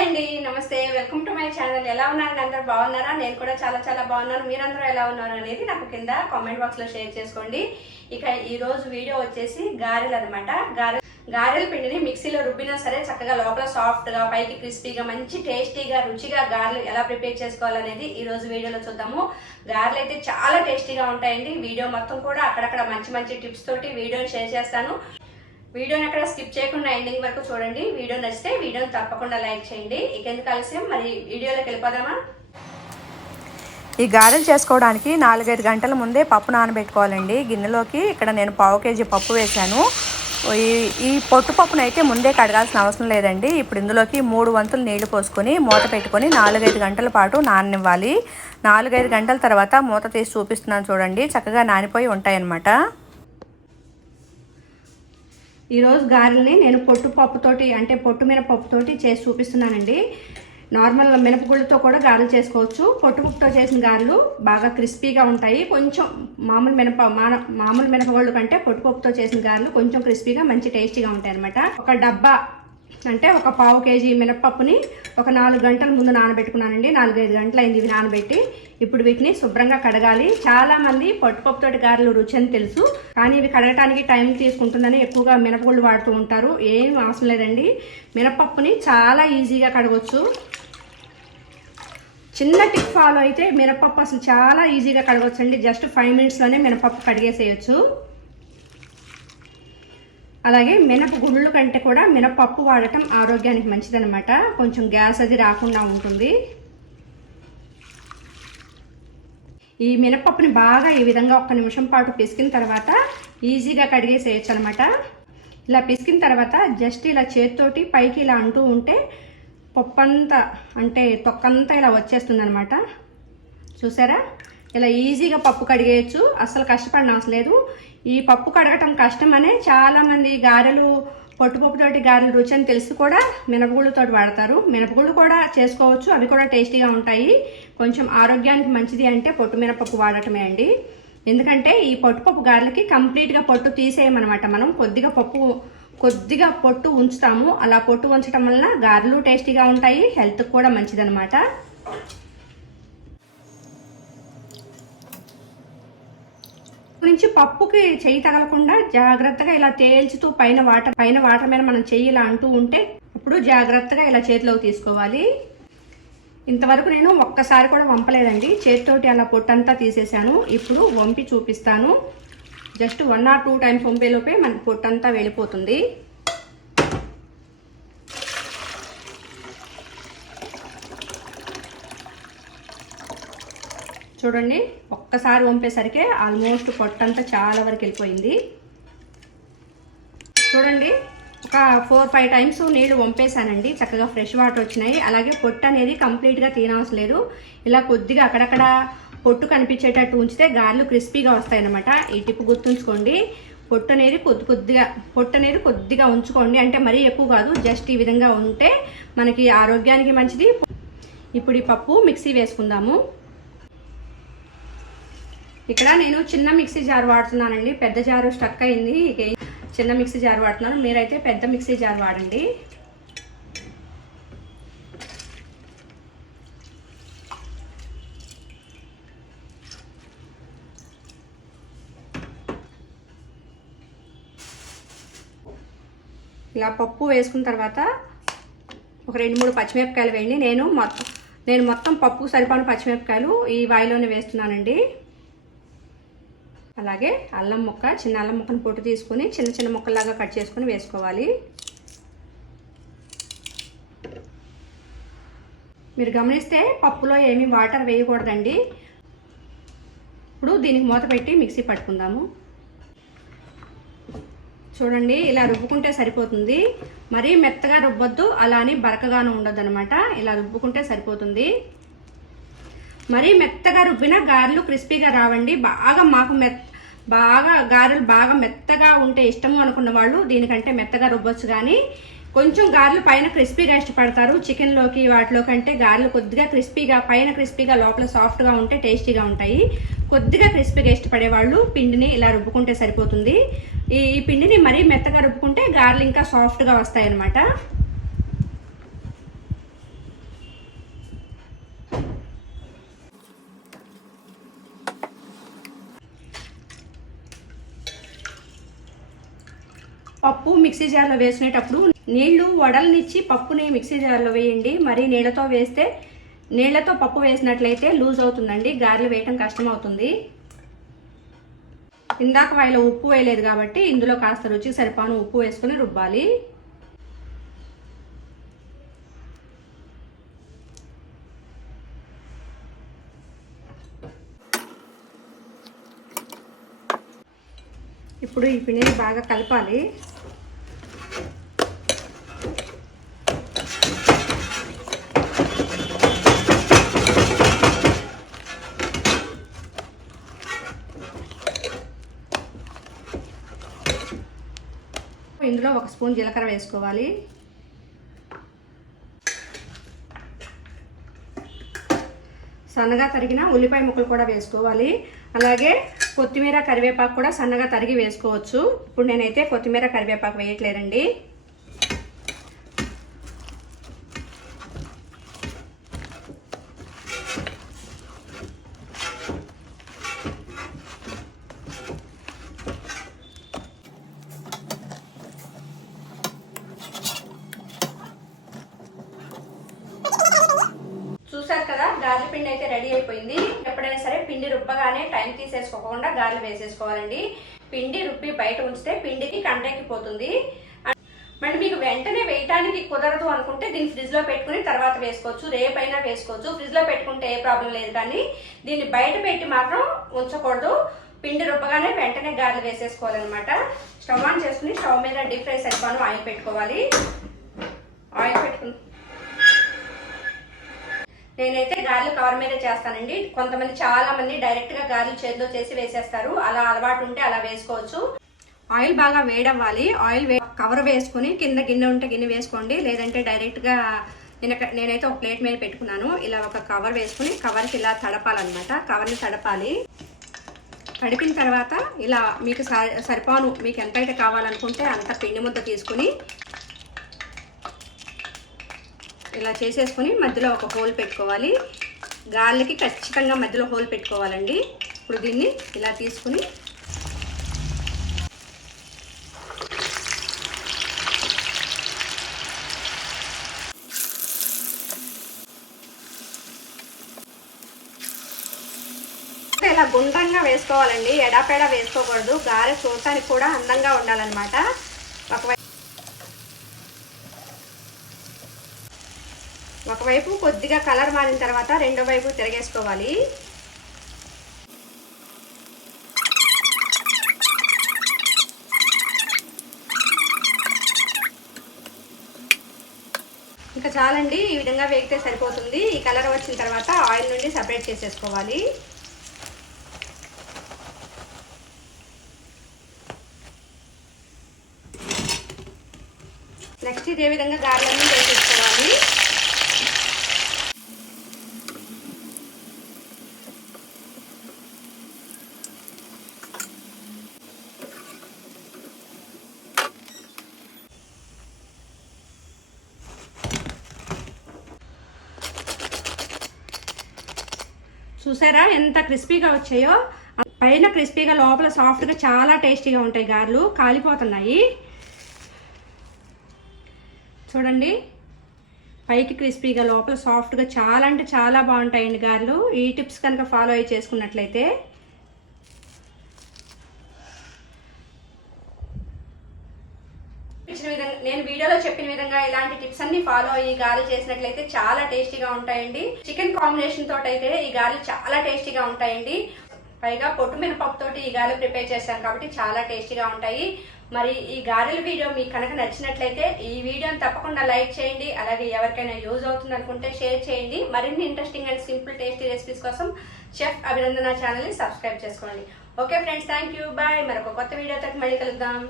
Hi అండి నమస్తే welcome to my channel. ఎలా ఉన్నారండి అందరూ? బాగున్నారా? నేను కూడా చాలా చాలా బాగున్నాను. మీరందరూ ఎలా ఉన్నారు అనేది నాకు కింద కామెంట్ బాక్స్లో షేర్ చేసుకోండి. ఇక ఈరోజు వీడియో వచ్చేసి గారెలు అనమాట గారె గారెల పిండిని మిక్సీలో రుబ్బినా సరే చక్కగా లోపల సాఫ్ట్గా పైకి క్రిస్పీగా మంచి టేస్టీగా రుచిగా గారెలు ఎలా ప్రిపేర్ చేసుకోవాలనేది ఈ రోజు వీడియోలో చూద్దాము. గారెలు అయితే చాలా టేస్టీగా ఉంటాయండి. వీడియో మొత్తం కూడా అక్కడక్కడ మంచి మంచి టిప్స్ తోటి వీడియోని షేర్ చేస్తాను. వీడియోని అక్కడ స్కిప్ చేయకుండా ఎండింగ్ వరకు చూడండి. వీడియో నచ్చితే వీడియోని తప్పకుండా లైక్ చేయండి. ఇకెందుకు ఆలస్యం? మరి వీడియోలోకి వెళ్ళిపోదామా? ఈ గారెలు చేసుకోవడానికి నాలుగైదు గంటల ముందే పప్పు నానబెట్టుకోవాలండి. గిన్నెలోకి ఇక్కడ నేను పావు కేజీ పప్పు వేశాను. ఈ ఈ పొట్టు పప్పును అయితే ముందే కడగాల్సిన అవసరం లేదండి. ఇప్పుడు ఇందులోకి మూడు వంతులు నీళ్ళు పోసుకొని మూత పెట్టుకొని నాలుగైదు గంటల పాటు నాననివ్వాలి. నాలుగైదు గంటల తర్వాత మూత తీసి చూపిస్తున్నాను చూడండి. చక్కగా నానిపోయి ఉంటాయన్నమాట. ఈరోజు గారెల్ని నేను పొట్టు పప్పుతోటి అంటే పొట్టు మినపప్పుతోటి చేసి చూపిస్తున్నానండి. నార్మల్ మినపగుళ్ళతో కూడా గారెలు చేసుకోవచ్చు. పొట్టుపప్పుతో చేసిన గారెలు బాగా క్రిస్పీగా ఉంటాయి. కొంచెం మామూలు మినప మాన- మామూలు మినపగుళ్ళు కంటే పొట్టుపప్పుతో చేసిన గారెలు కొంచెం క్రిస్పీగా మంచి టేస్టీగా ఉంటాయి అనమాట ఒక డబ్బా అంటే ఒక పావు కేజీ మినపప్పుని ఒక నాలుగు గంటల ముందు నానబెట్టుకున్నానండి. నాలుగైదు గంటలు అయింది ఇవి నానబెట్టి. ఇప్పుడు వీటిని శుభ్రంగా కడగాలి. చాలామంది పట్టుపప్పుతోటి గారెలు రుచి అని తెలుసు కానీ ఇవి కడగటానికి టైం తీసుకుంటుందని ఎక్కువగా మినపగుళ్ళు వాడుతూ ఉంటారు. ఏం అవసరం లేదండి. మినపప్పుని చాలా ఈజీగా కడగొచ్చు. చిన్న టిప్ ఫాలో అయితే మినపప్పు అసలు చాలా ఈజీగా కడగొచ్చండి. జస్ట్ ఫైవ్ మినిట్స్లోనే మినపప్పు కడిగేసేయచ్చు. అలాగే మినప గుళ్ళు కంటే కూడా మినపప్పు వాడటం ఆరోగ్యానికి మంచిదనమాట కొంచెం గ్యాస్ అది రాకుండా ఉంటుంది. ఈ మినపప్పుని బాగా ఈ విధంగా ఒక్క నిమిషం పాటు పిసికిన తర్వాత ఈజీగా కడిగేసేయచ్చు అనమాట ఇలా పిసికిన తర్వాత జస్ట్ ఇలా చేతితోటి పైకి ఇలా అంటూ ఉంటే పప్పు అంతా అంటే తొక్కంతా ఇలా వచ్చేస్తుంది అనమాట చూసారా? ఇలా ఈజీగా పప్పు కడిగేయచ్చు. అస్సలు కష్టపడిన అవసరం లేదు. ఈ పప్పు కడగటం కష్టమనే చాలామంది గారెలు పొట్టుపప్పుతోటి గారెలు రుచి అని తెలిసి కూడా మినపగుళ్ళతో వాడతారు. మినపగుళ్ళు కూడా చేసుకోవచ్చు. అవి కూడా టేస్టీగా ఉంటాయి. కొంచెం ఆరోగ్యానికి మంచిది అంటే పొట్టు మినపప్పు వాడటమే అండి. ఎందుకంటే ఈ పొట్టుపప్పు గారెలకి కంప్లీట్గా పొట్టు తీసేయమన్నమాట మనం. కొద్దిగా పప్పు కొద్దిగా పొట్టు ఉంచుతాము. అలా పొట్టు ఉంచడం వలన గారెలు టేస్టీగా ఉంటాయి. హెల్త్కి కూడా మంచిదన్నమాట. నుంచి పప్పుకి చెయ్యి తగలకుండా జాగ్రత్తగా ఇలా తేల్చుతూ పైన వాటర్ పైన వాటర్ మీద మనం చెయ్యి ఇలా అంటూ ఉంటే అప్పుడు జాగ్రత్తగా ఇలా చేతిలోకి తీసుకోవాలి. ఇంతవరకు నేను ఒక్కసారి కూడా వంపలేదండి. చేతితోటి అలా పొట్టంతా తీసేసాను ఇప్పుడు వంపి చూపిస్తాను. Just one or two times వంపేలోపే మనకి పొట్టంతా వెళ్ళిపోతుంది. చూడండి ఒక్కసారి వంపేసరికి ఆల్మోస్ట్ పొట్టంతా చాలా వరకు వెళ్ళిపోయింది. చూడండి ఒక ఫోర్ ఫైవ్ టైమ్స్ నీళ్ళు వంపేశానండి. చక్కగా ఫ్రెష్ వాటర్ వచ్చినాయి. అలాగే పొట్టు అనేది కంప్లీట్గా తినవసరం లేదు ఇలా కొద్దిగా అక్కడక్కడ పొట్టు కనిపించేటట్టు ఉంచితే గారెలు క్రిస్పీగా వస్తాయన్నమాట. ఈ టిప్ గుర్తుంచుకోండి. పొట్టు అనేది కొద్ది కొద్దిగా పొట్టు అనేది కొద్దిగా ఉంచుకోండి. అంటే మరీ ఎక్కువ కాదు జస్ట్ ఈ విధంగా ఉంటే మనకి ఆరోగ్యానికి మంచిది. ఇప్పుడు ఈ పప్పు మిక్సీ వేసుకుందాము. ఇక్కడ నేను చిన్న మిక్సీ జార్ వాడుతున్నానండి. పెద్ద జారు స్టక్ అయింది. చిన్న మిక్సీ జార్ వాడుతున్నాను. మీరైతే పెద్ద మిక్సీ జార్ వాడండి. ఇలా పప్పు వేసుకున్న తర్వాత ఒక రెండు మూడు పచ్చిమిరపకాయలు వేయండి. నేను మొత్తం నేను మొత్తం పప్పు సరిపడిన పచ్చిమిరపకాయలు ఈ వాయిలోనే వేస్తున్నానండి. అలాగే అల్లం ముక్క చిన్న అల్లం ముక్కను పొట్టు తీసుకొని చిన్న చిన్న ముక్కలాగా కట్ చేసుకొని వేసుకోవాలి. మీరు గమనిస్తే పప్పులో ఏమీ వాటర్ వేయకూడదండి. ఇప్పుడు దీనికి మూత పెట్టి మిక్సీ పట్టుకుందాము. చూడండి ఇలా రుబ్బుకుంటే సరిపోతుంది. మరీ మెత్తగా రుబ్బొద్దు అలా అని బరకగాను ఉండదు అనమాట ఇలా రుబ్బుకుంటే సరిపోతుంది. మరీ మెత్తగా రుబ్బిన గారెలు క్రిస్పీగా రావండి. బాగా మాకు మెత్త బాగా గారెలు బాగా మెత్తగా ఉంటే ఇష్టము అనుకున్న వాళ్ళు దీనికంటే మెత్తగా రుబ్బొచ్చు కానీ కొంచెం గారెలు పైన క్రిస్పీగా ఇష్టపడతారు. చికెన్లోకి వాటిలో కంటే గారెలు కొద్దిగా క్రిస్పీగా పైన క్రిస్పీగా లోపల సాఫ్ట్గా ఉంటే టేస్టీగా ఉంటాయి. కొద్దిగా క్రిస్పీగా ఇష్టపడే వాళ్ళు పిండిని ఇలా రుబ్బుకుంటే సరిపోతుంది. ఈ పిండిని మరీ మెత్తగా రుబ్బుకుంటే గారెలు ఇంకా సాఫ్ట్గా వస్తాయన్నమాట. పప్పు మిక్సీ జార్లో వేసుకునేటప్పుడు నీళ్ళు వడలనిచ్చి పప్పుని మిక్సీ జార్లో వేయండి. మరి నీళ్ళతో వేస్తే నీళ్ళతో పప్పు వేసినట్లయితే లూజ్ అవుతుందండి. గారెలు వేయటం కష్టం అవుతుంది ఇందాక వాయిలో ఉప్పు వేయలేదు కాబట్టి ఇందులో కాస్త రుచికి సరిపాను ఉప్పు వేసుకుని రుబ్బాలి. ఇప్పుడు ఈ పిండిని బాగా కలపాలి. ఇందులో ఒక స్పూన్ జీలకర్ర వేసుకోవాలి. సన్నగా తరిగిన ఉల్లిపాయ ముక్కలు కూడా వేసుకోవాలి. అలాగే కొత్తిమీర కరివేపాకు కూడా సన్నగా తరిగి వేసుకోవచ్చు. ఇప్పుడు నేనైతే కొత్తిమీర కరివేపాకు వేయట్లేదండి చూసారు కదా గార్లి పిండి అయితే రెడీ అయిపోయింది ఎప్పుడైనా సరే పిండి రుబ్బగానే టైం తీసేసుకోకుండా గాలి వేసేసుకోవాలండి. పిండి రుబ్బి బయట ఉంచితే పిండికి కంటెక్కిపోతుంది మళ్ళీ మీకు వెంటనే వేయటానికి కుదరదు అనుకుంటే దీన్ని ఫ్రిడ్జ్లో పెట్టుకుని తర్వాత వేసుకోవచ్చు. రేపైనా వేసుకోవచ్చు. ఫ్రిడ్జ్లో పెట్టుకుంటే ఏ ప్రాబ్లం లేదు కానీ దీన్ని బయట పెట్టి మాత్రం ఉంచకూడదు. పిండి రుబ్బగానే వెంటనే గాలి వేసేసుకోవాలన్నమాట. స్టవ్ ఆన్ చేసుకుని స్టవ్ మీద డీప్ ఫ్రై సరిపాను ఆయిల్ పెట్టుకోవాలి. ఆయిల్ పెట్టుకుని నేనైతే గారెలు కవర్ మీద చేస్తానండి. కొంతమంది చాలా మంది డైరెక్ట్గా గారెలు చేతిలో చేసి వేసేస్తారు. అలా అలవాటు ఉంటే అలా వేసుకోవచ్చు. ఆయిల్ బాగా వేడవ్వాలి. ఆయిల్ వే కవర్ వేసుకుని కింద గిన్నె ఉంటే గిన్నె వేసుకోండి. లేదంటే డైరెక్ట్గా నేను నేనైతే ఒక ప్లేట్ మీద పెట్టుకున్నాను. ఇలా ఒక కవర్ వేసుకుని కవర్కి ఇలా తడపాలన్నమాట. కవర్ని తడపాలి. తడిపిన తర్వాత ఇలా మీకు సరిపోను. మీకు ఎంతైతే కావాలనుకుంటే అంత పిండి ముద్ద తీసుకుని ఇలా చేసేసుకొని మధ్యలో ఒక హోల్ పెట్టుకోవాలి. గాలికి ఖచ్చితంగా మధ్యలో హోల్ పెట్టుకోవాలండి. ఇప్పుడు దీన్ని ఇలా తీసుకుని ఇలా గుండ్రంగా వేసుకోవాలండి. ఎడాపెడా వేసుకోకూడదు. గారె చూడటానికి కూడా అందంగా ఉండాలన్నమాట. ఒకవైపు ఒకవైపు కొద్దిగా కలర్ మారిన తర్వాత రెండో వైపు తిరగేసుకోవాలి. ఇంకా చాలండి ఈ విధంగా వేగితే సరిపోతుంది. ఈ కలర్ వచ్చిన తర్వాత ఆయిల్ నుండి సపరేట్ చేసేసుకోవాలి. నెక్స్ట్ ఇదే విధంగా గారెలన్నీ వేసేసుకోవాలి. చూసారా ఎంత క్రిస్పీగా వచ్చాయో? పైన క్రిస్పీగా లోపల సాఫ్ట్గా చాలా టేస్టీగా ఉంటాయి గారెలు. కాలిపోతున్నాయి. చూడండి. పైకి క్రిస్పీగా లోపల సాఫ్ట్గా చాలా అంటే చాలా బాగుంటాయండి గారెలు. ఈ టిప్స్ కనుక ఫాలో అయ్యి చేసుకున్నట్లయితే చూపించిన విధంగా నేను వీడియోలో చెప్పిన విధంగా ఇలాంటి టిప్స్ అన్ని ఫాలో అయ్యి గారెలు చేసినట్లయితే చాలా టేస్టీగా ఉంటాయండి. చికెన్ కాంబినేషన్ తోటి అయితే ఈ గారెలు చాలా టేస్టీగా ఉంటాయండి. పైగా పొట్టు మినపప్పుతోటి ఈ గారెలు ప్రిపేర్ చేశాను కాబట్టి చాలా టేస్టీగా ఉంటాయి. మరి ఈ గారెల వీడియో మీకు కనుక నచ్చినట్లయితే ఈ వీడియోని తప్పకుండా లైక్ చేయండి. అలాగే ఎవరికైనా యూజ్ అవుతుంది అనుకుంటే షేర్ చేయండి. మరిన్ని interesting and simple tasty recipes కోసం చెఫ్ అభినందన ఛానల్ని సబ్స్క్రైబ్ చేసుకోండి. Okay friends thank you bye మరొక కొత్త వీడియోతో మళ్ళీ కలుద్దాం.